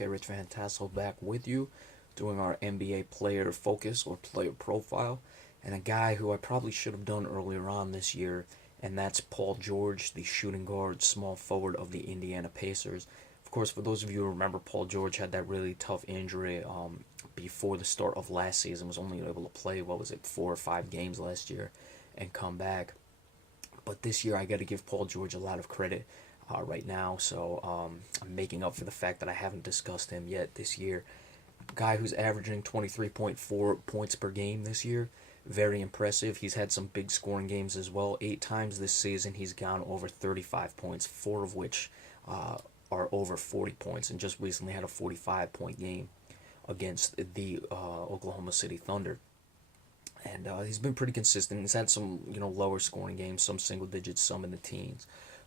Okay, Rich Van Tassel back with you, doing our NBA player focus or player profile, and a guy who I probably should have done earlier on this year, and that's Paul George, the shooting guard, small forward of the Indiana Pacers. Of course, for those of you who remember, Paul George had that really tough injury before the start of last season. Was only able to play, what was it, 4 or 5 games last year, and come back. But this year, I got to give Paul George a lot of credit right now. So I'm making up for the fact that I haven't discussed him yet this year. Guy who's averaging 23.4 points per game this year. Very impressive. He's had some big scoring games as well. 8 times this season, he's gone over 35 points, 4 of which are over 40 points, and just recently had a 45-point game against the Oklahoma City Thunder. And he's been pretty consistent. He's had some, lower scoring games, some single digits, some in the teens.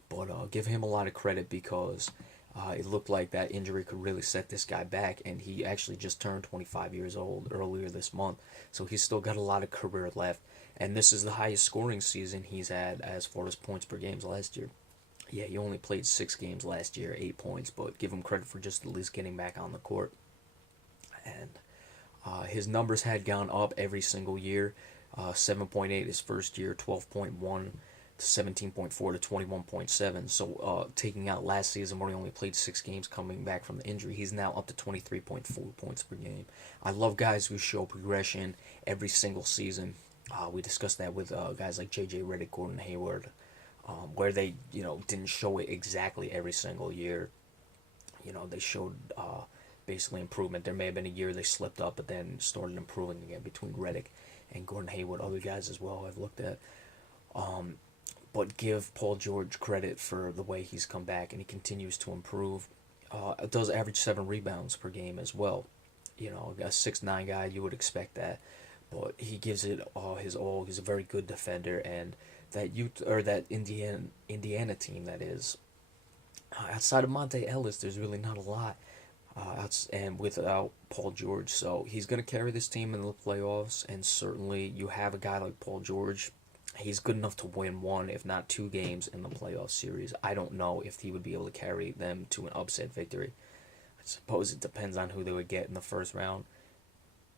But give him a lot of credit because it looked like that injury could really set this guy back. And he actually just turned 25 years old earlier this month. So he's still got a lot of career left. And this is the highest scoring season he's had as far as points per games last year. Yeah, he only played 6 games last year, 8 points. But give him credit for just at least getting back on the court. And his numbers had gone up every single year. 7.8 his first year, 12.1 to 17.4 to 21.7. So taking out last season where he only played 6 games coming back from the injury, he's now up to 23.4 points per game. I love guys who show progression every single season. We discussed that with guys like J.J. Redick, Gordon Hayward, where they didn't show it exactly every single year. They showed basically improvement. There may have been a year they slipped up, but then started improving again between Redick and Gordon Hayward. Other guys as well I've looked at. But give Paul George credit for the way he's come back, and he continues to improve. Does average 7 rebounds per game as well. A 6'9" guy, you would expect that. But he gives it his all. He's a very good defender, and that Indiana team that is, outside of Monte Ellis, there's really not a lot. And without Paul George, so he's going to carry this team in the playoffs. And certainly, you have a guy like Paul George. He's good enough to win 1, if not 2 games in the playoff series. I don't know if he would be able to carry them to an upset victory. I suppose it depends on who they would get in the first round.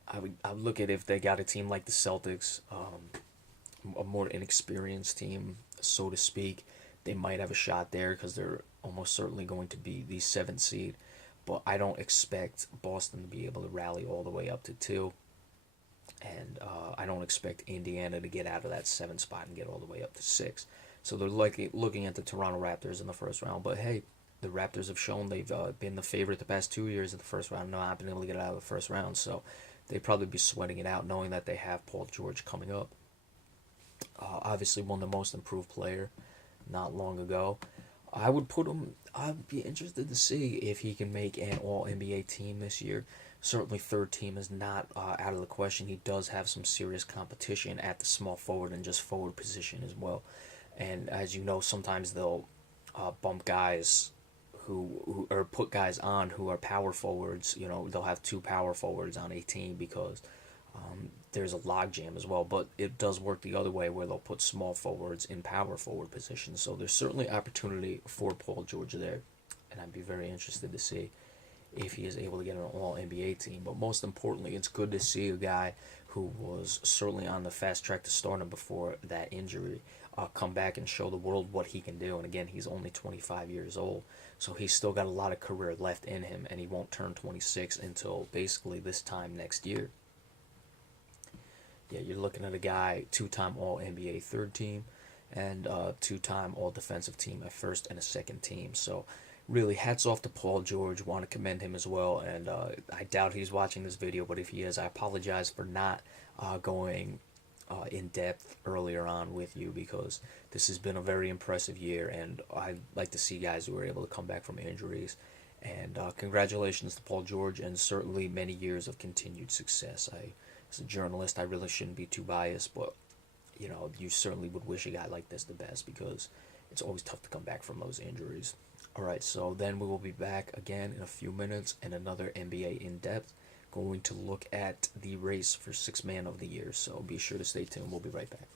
I would look at if they got a team like the Celtics, a more inexperienced team, so to speak. They might have a shot there because they're almost certainly going to be the 7th seed. But I don't expect Boston to be able to rally all the way up to 2. And I don't expect Indiana to get out of that 7th spot and get all the way up to 6. So they're likely looking at the Toronto Raptors in the first round. But hey, the Raptors have shown they've been the favorite the past 2 years in the first round. Not been able to get out of the first round. So they'd probably be sweating it out knowing that they have Paul George coming up. Obviously won the most improved player not long ago. I would put him. I'd be interested to see if he can make an All-NBA team this year. Certainly, 3rd team is not out of the question. He does have some serious competition at the small forward and just forward position as well. And as you know, sometimes they'll bump guys who or put guys on who are power forwards. They'll have 2 power forwards on a team because there's a logjam as well. But it does work the other way where they'll put small forwards in power forward positions. So there's certainly opportunity for Paul George there. And I'd be very interested to see if he is able to get an All-NBA team. But most importantly, it's good to see a guy who was certainly on the fast track to stardom before that injury come back and show the world what he can do. And again, he's only 25 years old. So he's still got a lot of career left in him, and he won't turn 26 until basically this time next year. Yeah, you're looking at a guy, 2-time All-NBA 3rd team, and 2-time All-Defensive team, a 1st and a 2nd team. So really, hats off to Paul George. Want to commend him as well. And I doubt he's watching this video, but if he is, I apologize for not going in depth earlier on with you, because this has been a very impressive year, and I like to see guys who are able to come back from injuries. And congratulations to Paul George, and certainly many years of continued success. As a journalist, I really shouldn't be too biased, but you certainly would wish a guy like this the best, because it's always tough to come back from those injuries. Alright, so then we will be back again in a few minutes in another NBA In-Depth, going to look at the race for 6th Man of the Year. So be sure to stay tuned. We'll be right back.